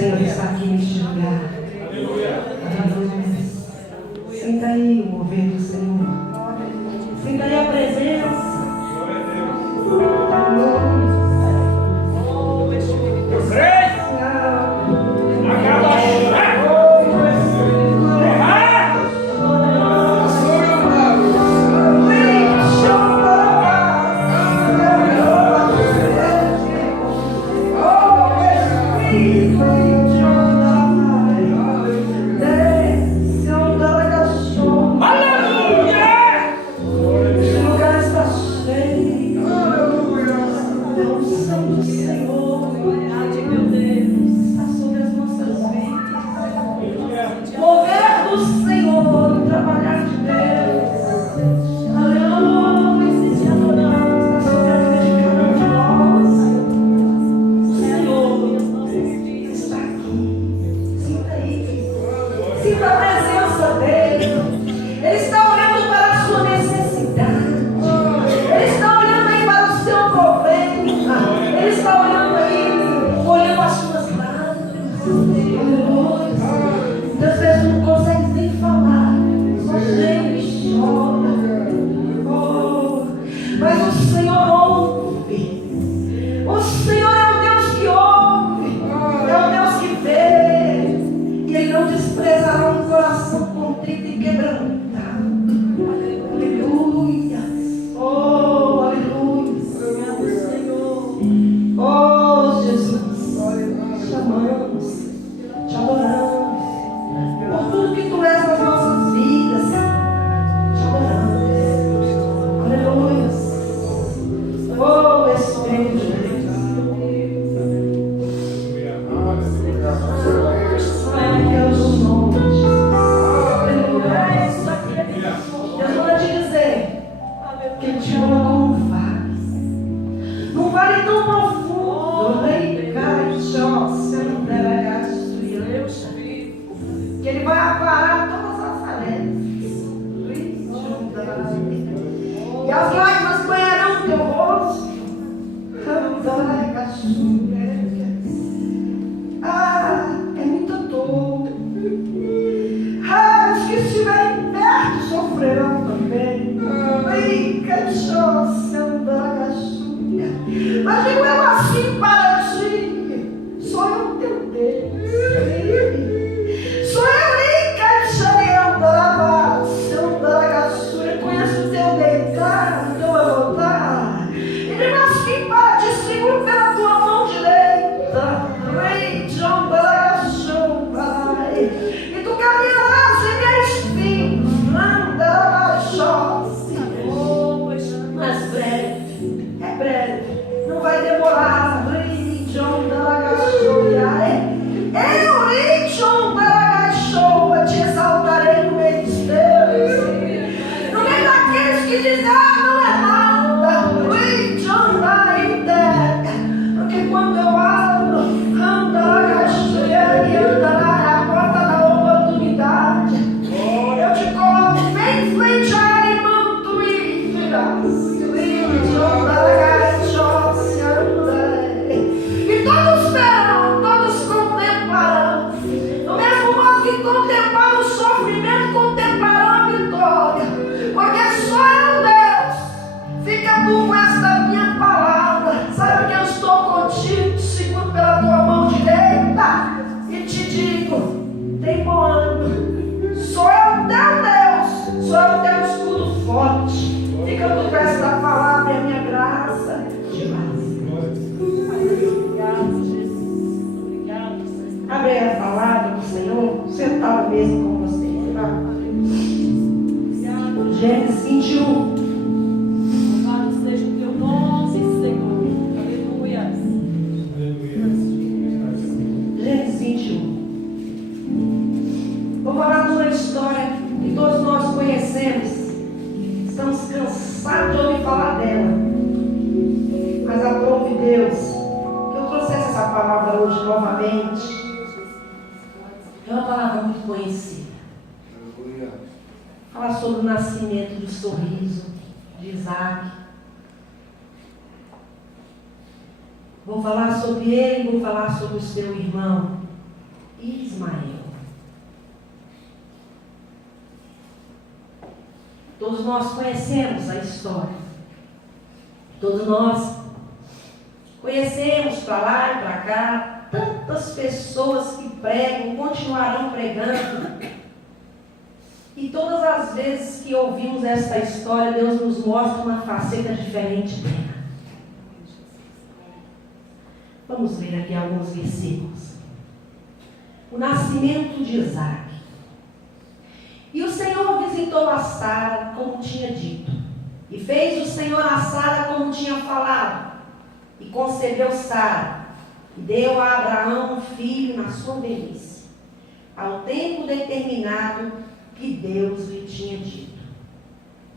Senhor está aqui neste lugar. Aleluia. Sinta aí o mover do Senhor. Sinta aí a presença. Gênesis 21. Louvado seja o teu nome, Senhor. Aleluia. Gênesis 21. Vou falar de uma história que todos nós conhecemos. Estamos cansados de ouvir falar dela. Mas aprove Deus que eu trouxesse essa palavra hoje novamente. É uma palavra muito conhecida. Fala sobre o nascimento do sorriso de Isaac. Vou falar sobre ele e vou falar sobre o seu irmão, Ismael. Todos nós conhecemos a história. Todos nós conhecemos para lá e para cá tantas pessoas que pregam, continuarão pregando. E todas as vezes que ouvimos esta história, Deus nos mostra uma faceta diferente dela. Vamos ler aqui alguns versículos. O nascimento de Isaac. E o Senhor visitou a Sara como tinha dito. E fez o Senhor a Sara como tinha falado. E concebeu Sara. E deu a Abraão um filho na sua velhice, ao tempo determinado que Deus lhe tinha dito.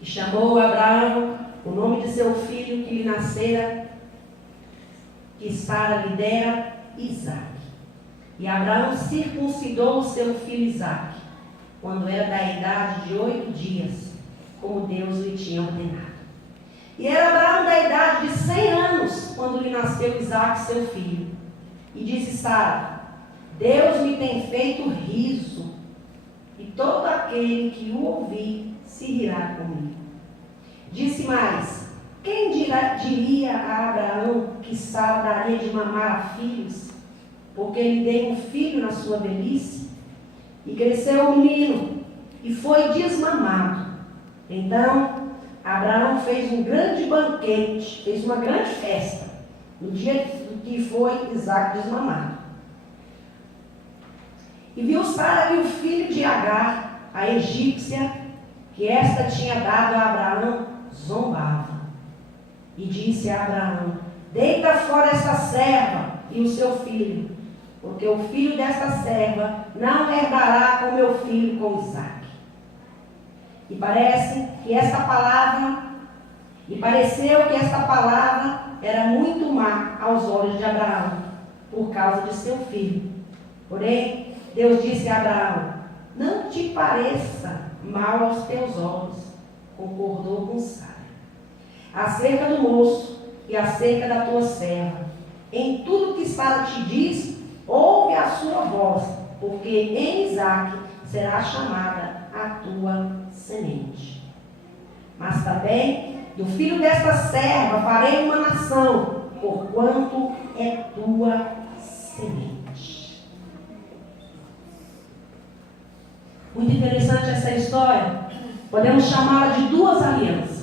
E chamou Abraão o nome de seu filho que lhe nascera, que Sara lhe dera, Isaque. E Abraão circuncidou o seu filho Isaque, quando era da idade de 8 dias, como Deus lhe tinha ordenado. E era Abraão da idade de 100 anos, quando lhe nasceu Isaque, seu filho. E disse Sara: Deus me tem feito riso, e todo aquele que o ouvir se rirá comigo. Disse mais: quem diria a Abraão que Sara daria de mamar a filhos, porque lhe dei um filho na sua velhice? E cresceu o menino, e foi desmamado. Então Abraão fez um grande banquete, fez uma grande festa, no dia que foi Isaque desmamado. E viu Sara que o filho de Agar, a egípcia, que esta tinha dado a Abraão, zombava. E disse a Abraão: deita fora esta serva e o seu filho, porque o filho desta serva não herdará com meu filho, com Isaque. E pareceu que esta palavra era muito má aos olhos de Abraão, por causa de seu filho. Porém, Deus disse a Abraão: não te pareça mal aos teus olhos. Concordou com Sara. Acerca do moço e acerca da tua serva, em tudo que Sara te diz, ouve a sua voz, porque em Isaque será chamada a tua semente. Mas também do filho desta serva farei uma nação, porquanto é tua semente. Muito interessante essa história. Podemos chamá-la de duas alianças.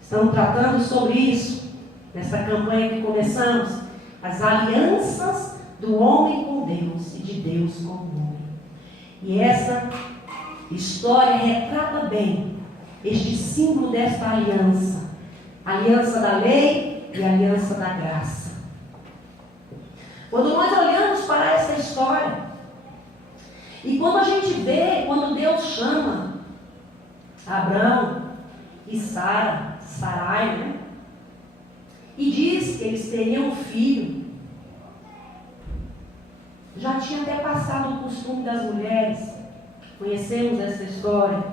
Estamos tratando sobre isso nessa campanha que começamos. As alianças do homem com Deus e de Deus com o homem. E essa história retrata bem este símbolo desta aliança. A aliança da lei e a aliança da graça. Quando nós olhamos para essa história, e quando a gente vê, quando Deus chama Abraão e Sarai, né? E diz que eles teriam um filho, já tinha até passado o costume das mulheres, conhecemos essa história,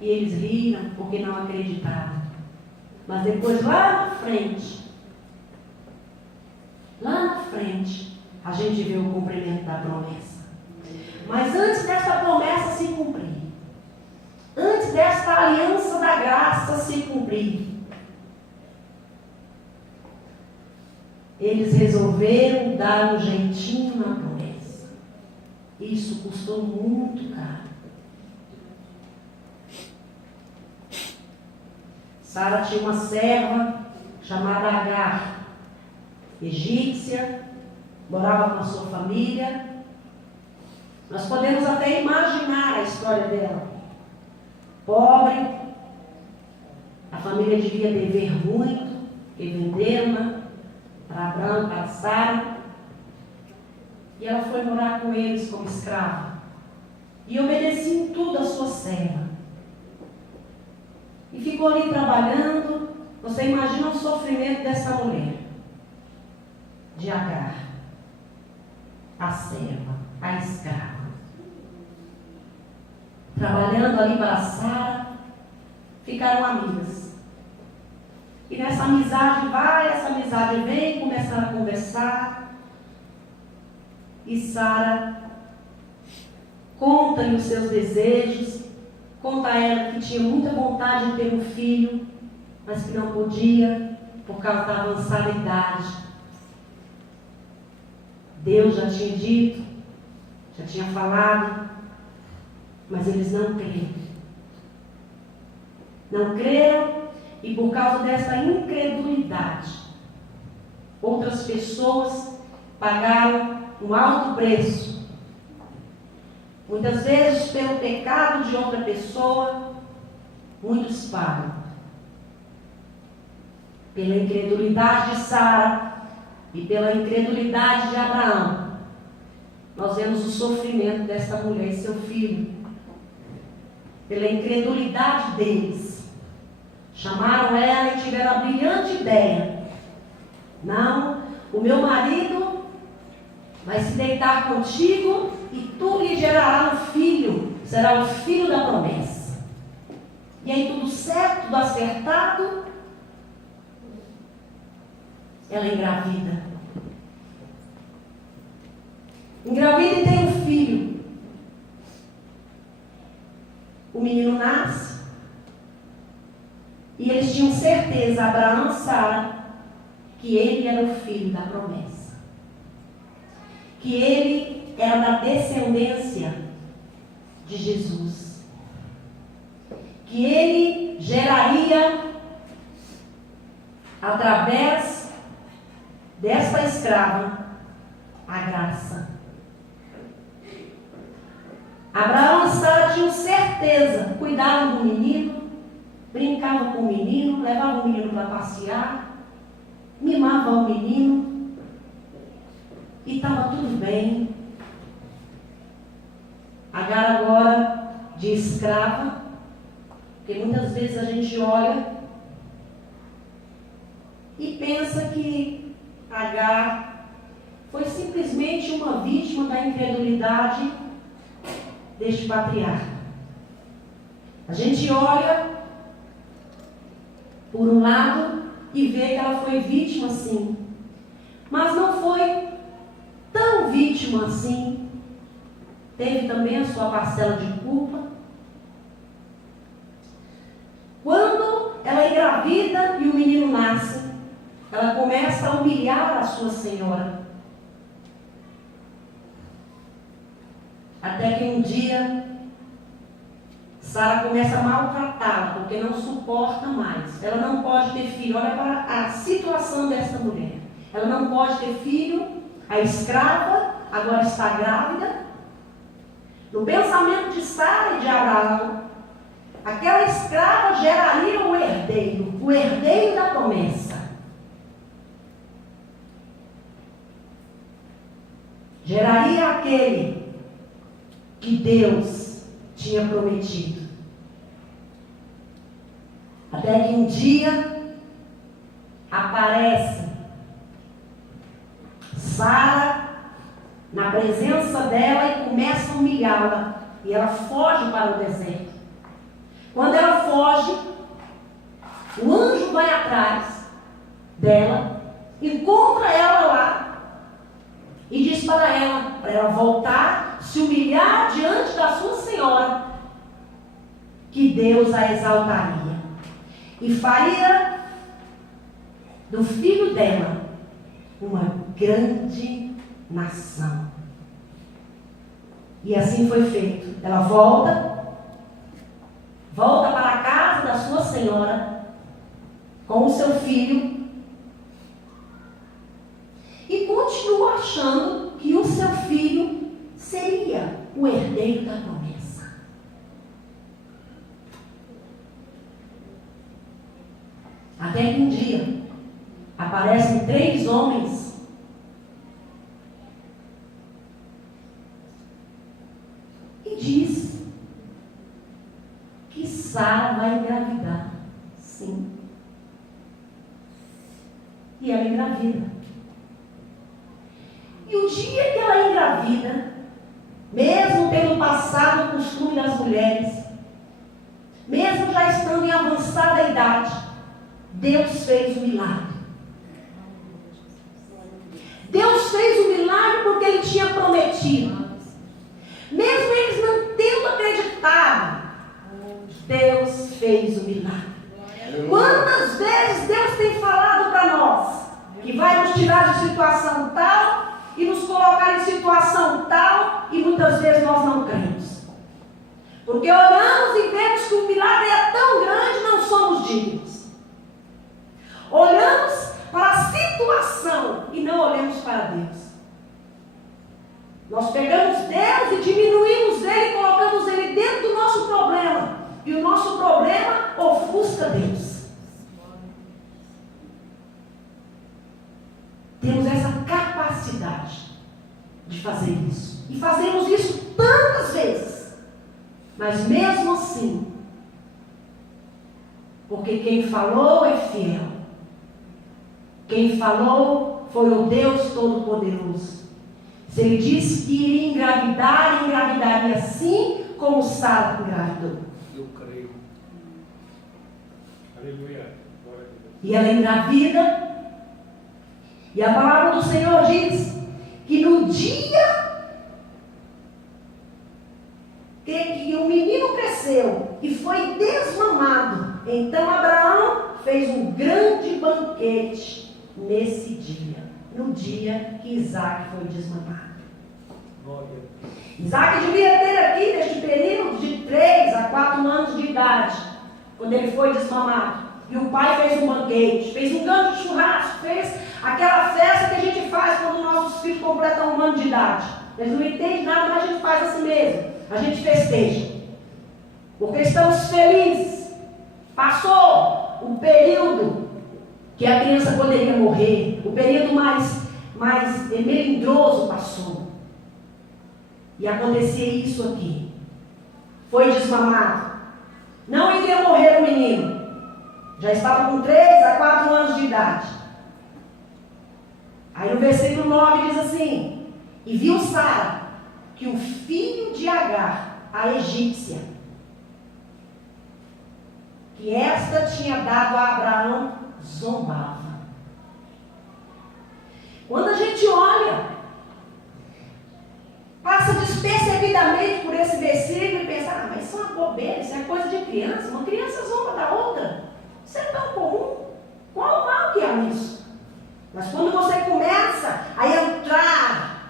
e eles riram porque não acreditaram. Mas depois, lá na frente, a gente vê o cumprimento da promessa. Mas antes dessa promessa se cumprir, antes desta aliança da graça se cumprir, eles resolveram dar um jeitinho na promessa. Isso custou muito caro. Sara tinha uma serva chamada Agar, egípcia, morava com a sua família. Nós podemos até imaginar a história dela. Pobre, a família devia dever muito, porque venderam-na para Abraão, para Sara. E ela foi morar com eles como escrava. E obedecia em tudo a sua serva. E ficou ali trabalhando. Você imagina o sofrimento dessa mulher, de Agar, a serva, a escrava, trabalhando ali para Sara. Ficaram amigas. E nessa amizade vai, essa amizade vem, começaram a conversar. E Sara conta-lhe os seus desejos, conta a ela que tinha muita vontade de ter um filho, mas que não podia por causa da avançada idade. Deus já tinha dito, já tinha falado, mas eles não creram. Não creram, e por causa dessa incredulidade, outras pessoas pagaram um alto preço. Muitas vezes, pelo pecado de outra pessoa, muitos pagam. Pela incredulidade de Sara e pela incredulidade de Abraão, nós vemos o sofrimento dessa mulher e seu filho. Pela incredulidade deles, chamaram ela e tiveram a brilhante ideia: não, o meu marido vai se deitar contigo e tu lhe gerarás um filho, será o filho da promessa. E aí tudo certo, tudo acertado, ela engravida. Engravida e tem um filho. O menino nasce e eles tinham certeza, Abraão e Sara, que ele era o filho da promessa. Que ele era da descendência de Jesus. Que ele geraria, através desta escrava, a graça. Abraão e Sara tinham certeza, cuidavam do menino, brincavam com o menino, levavam o menino para passear, mimavam o menino, e estava tudo bem. Agar agora de escrava, porque muitas vezes a gente olha e pensa que Agar foi simplesmente uma vítima da incredulidade deste patriarca. A gente olha por um lado e vê que ela foi vítima, sim, mas não foi tão vítima assim. Teve também a sua parcela de culpa. Quando ela engravida e o menino nasce, ela começa a humilhar a sua senhora. Até que um dia, Sara começa a maltratá-la, porque não suporta mais. Ela não pode ter filho. Olha para a situação dessa mulher. Ela não pode ter filho. A escrava agora está grávida. No pensamento de Sara e de Abraão, aquela escrava geraria o herdeiro da promessa. Geraria aquele que Deus tinha prometido. Até que um dia aparece Sara na presença dela e começa a humilhá-la. E ela foge para o deserto. Quando ela foge, o anjo vai atrás dela, encontra ela lá e diz para ela voltar, se humilhar diante da sua senhora, que Deus a exaltaria e faria do filho dela uma grande nação. E assim foi feito. Ela volta para a casa da sua senhora com o seu filho e continua achando que o seu filho seria o herdeiro da promessa. Até que um dia aparecem 3 homens e diz que Sara vai engravidar. Sim. E ela engravida. E o dia que ela engravida, mesmo tendo passado o costume das mulheres, mesmo já estando em avançada idade, Deus fez um milagre. Deus fez um milagre porque que ele tinha prometido. Mesmo eles não tendo acreditado, Deus fez o milagre. Quantas vezes Deus tem falado para nós que vai nos tirar de situação tal e nos colocar em situação tal, e muitas vezes nós não cremos. Porque olhamos e vemos que o milagre é tão grande, não somos dignos. Olhamos para a situação e não olhamos para Deus. Nós pegamos Deus e diminuímos Ele, colocamos Ele dentro do nosso problema. E o nosso problema ofusca Deus. Temos essa capacidade de fazer isso. E fazemos isso tantas vezes. Mas mesmo assim, porque quem falou é fiel. Quem falou foi o Deus Todo-Poderoso. Se Ele disse que iria engravidar, engravidaria assim como Sara engravidou. Eu creio. Aleluia. E ela engravida. E a palavra do Senhor diz que no dia que o menino cresceu e foi desmamado, então Abraão fez um grande banquete nesse dia, no dia que Isaac foi desmamado. Glória. Isaac devia ter aqui, neste período de 3 a 4 anos de idade, quando ele foi desmamado. E o pai fez um banquete, fez um grande churrasco, fez aquela festa que a gente faz quando nossos filhos completam 1 ano de idade. Eles não entendem nada, mas a gente faz assim mesmo. A gente festeja. Porque estamos felizes. Passou o período que a criança poderia morrer. O período mais melindroso passou. E acontecia isso aqui. Foi desmamado. Não iria morrer o menino. Já estava com 3 a 4 anos de idade. Aí no versículo 9 diz assim: e viu Sara que o filho de Agar, a egípcia, que esta tinha dado a Abraão, zombava. Quando a gente olha, passa despercebidamente por esse versículo e pensa: mas isso é uma bobeira, isso é coisa de criança. Uma criança zomba da outra. Isso é tão comum. Qual o mal que há nisso? Mas quando você começa a entrar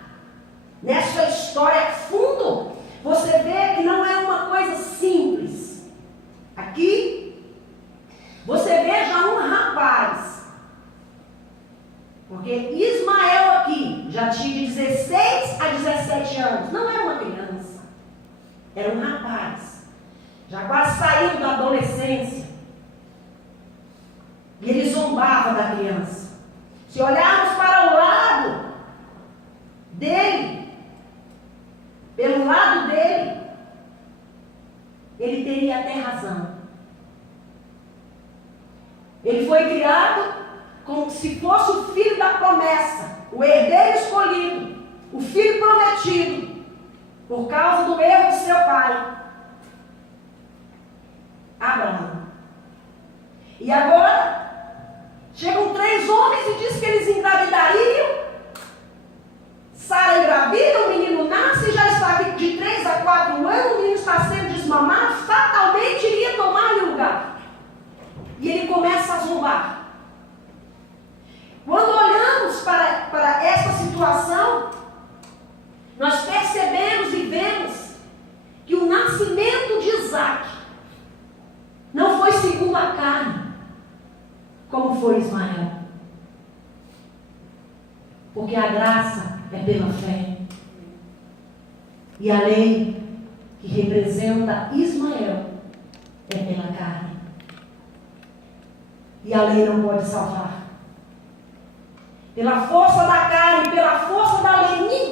nessa história a fundo, você vê que não é uma coisa simples. Aqui, você vê já um rapaz. Porque Ismael aqui já tinha de 16 a 17 anos. Não era uma criança. Era um rapaz. Já quase saindo da adolescência. E ele zombava da criança. Se olharmos para o lado dele, pelo lado dele, ele teria até razão. Ele foi criado como se fosse o filho da promessa, o herdeiro escolhido, o filho prometido, por causa do erro de seu pai, Abraão. E agora, chegam 3 homens e diz que eles engravidariam. Sara engravida, o menino nasce, já está de 3 a 4 anos, o menino está sendo desmamado, fatalmente iria tomar-lhe o lugar. E ele começa a zombar. Quando olhamos para essa situação, nós percebemos e vemos que o nascimento de Isaac não foi segundo a carne, como foi Ismael. Porque a graça é pela fé. E a lei que representa Ismael é pela carne. E a lei não pode salvar. Pela força da carne, pela força da lei, ninguém